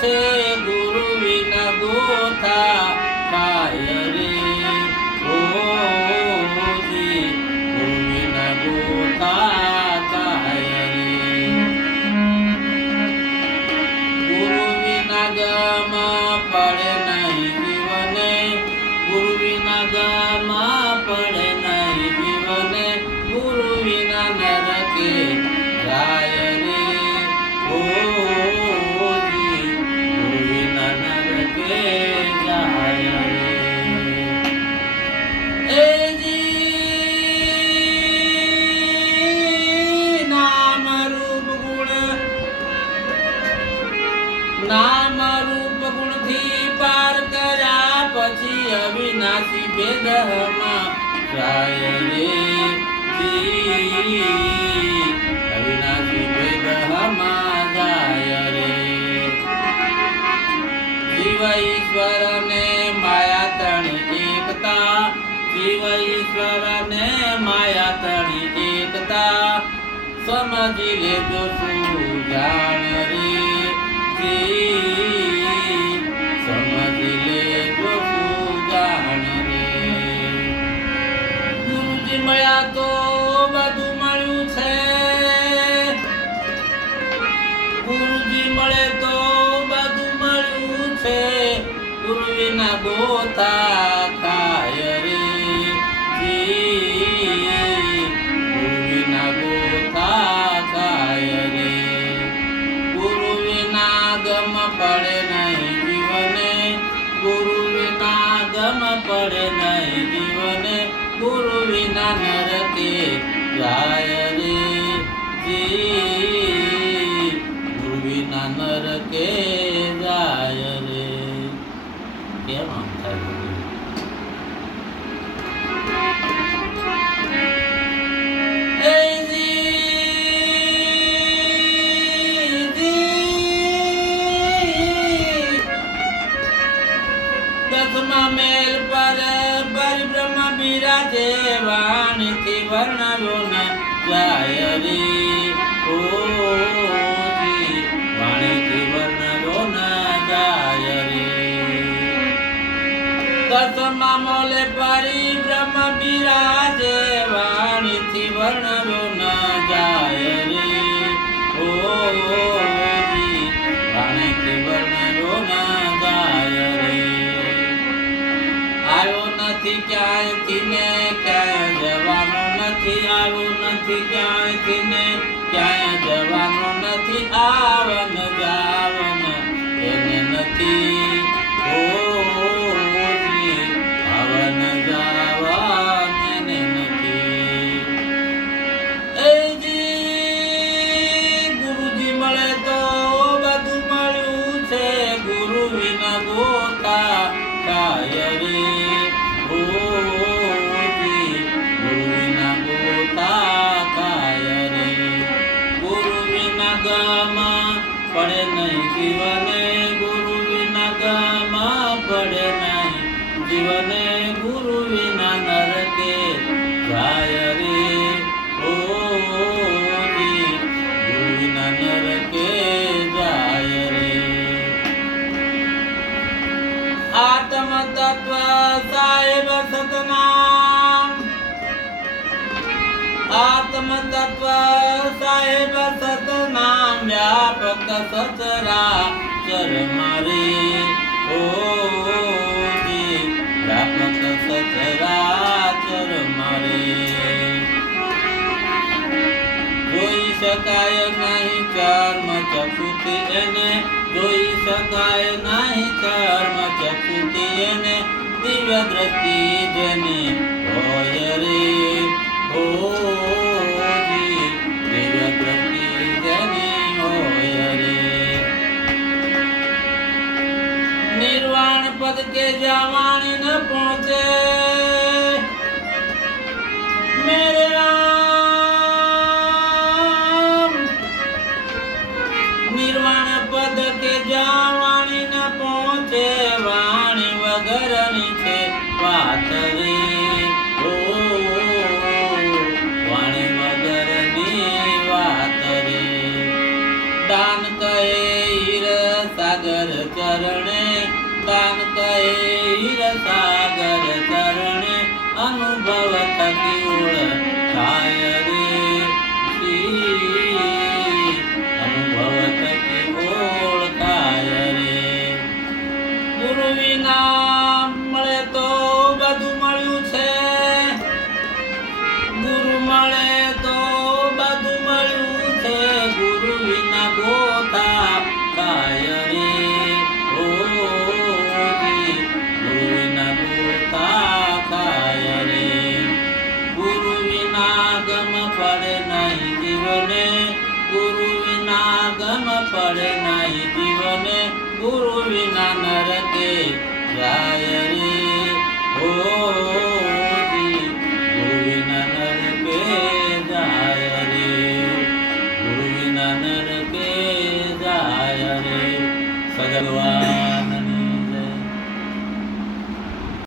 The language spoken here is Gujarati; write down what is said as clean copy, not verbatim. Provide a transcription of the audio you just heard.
છે ગુરુ વિના ગોથા ખાય રે ઓજી ગુરુ વિના ગોથા ખાય રે ગુરુ વિના ગામાં પડે નહીં જીવને ગુરુ વિના ગામાં પડે નહીં જીવને ગુરુ વિના નરકે જાય રે ઓજી ગુરુ વિના નરકે જાય રે એજી નામ રૂપ ગુણથી પાર કર્યા પછી અવિનાશી ભેદમાં જાય રે અવિનાશી ભેદમાં જાય રે જીવ ઈશ્વર ને માયા તણી એકતા જીવ ઈશ્વર ને માયા તણી એકતા સમજી લેજો શું જાણ રે સમજી લેજો શું જાણ રે ગુરુજી મળ્યા તો બધું મળ્યું છે ગુરુજી મળે તો બધું મળ્યું છે ગુરુ વિના ગોથા ખાય રે ગુરુ વિના ગોથા ખાય રે ગુરુ વિના ગમ પડે નહીં જીવને ગુરુ વિના ગમ પડે નહીં જીવને ગુરુ વિના નરકે જાય રે ગુરુ વિના નરકે જાય રે કેમ આમ થાય દસમા મેલ પર પરિબ્રહ્મ બિરાજે વાણીથી વર્ણવ્યો ન જાય રે ઓજી વાણીથી વર્ણવ્યો ન જાય રે દસમા મોલે પરિબ્રહ્મ બિરાજે વાણીથી વર્ણવ્યો ન જાય રે ઓજી વાણીથી વર્ણવ્યો ન જાય રે આવ્યો નથી ક્યાંયથી ને ક્યાંય જવાનો નથી આવ્યો નથી ક્યાંયથી ને ક્યાંય જવાનો નથી આવન જાવન એને નથી ઓજી આવન જાવન એને નથી એજી ગુરુજી મળે તો બધું મળ્યું છે ગુરુ વિના ગોથા ખાય રે ઓજી ગુરુ વિના ગોથા ખાય રે ગુરુ વિના ગામાં પડે નહીં જીવને ગુરુ વિના ગામાં પડે નહીં જીવને ગુરુ વિના નરકે જાય રે ઓજી ગુરુ વિના નરકે જાય રે આત્મ તત્વ સાહેબ સતનામ આત્મ તત્વ સાહેબ સતનામ વ્યાપક સચરા ચર મારે ઓજી વ્યાપક સચરા ચર મારે જોઈ શકાય નહીં કર્મ ચક્ષુથી એને જોઈ શકાય નહીં કર્મ ચક્ષુથી એને દિવ્ય દ્રષ્ટિ જેને હોય રે ઓજી દિવ્ય દ્રષ્ટિ જેને હોય રે નિર્વાણ પદ કે જવાણી ન પહોંચે મેરે રામ નિર્વાણ પદ કે જવાણી ન પહોંચે વાણી વગરની છે વાત રે ઓ વાણી વગરની વાત રે દાન કહે હીર સાગર સાગર ચરણે દાન કહે હીર સાગર ચરણે અનુભવ થકી ઓળખાય રે શ્રી અનુભવ થકી ઓળખાય રે ગુરુ વિના મળે તો બધું મળ્યું છે ગુરુ મળે તો બધું મળ્યું છે ગુરુ વિના ગોતા કાય રે ઓ જી ગુરુ વિના ગોતા કાય રે ગુરુ વિના ગમ પડે નહીં જીવને ગુરુ વિના ગમ પડે નહીં જીવને ગુરુ વિના નરકે જાય રે ઓ જી ગુરુ વિના નરકે જાય રે ગુરુ વિના નરકે જાય રે સદગવાન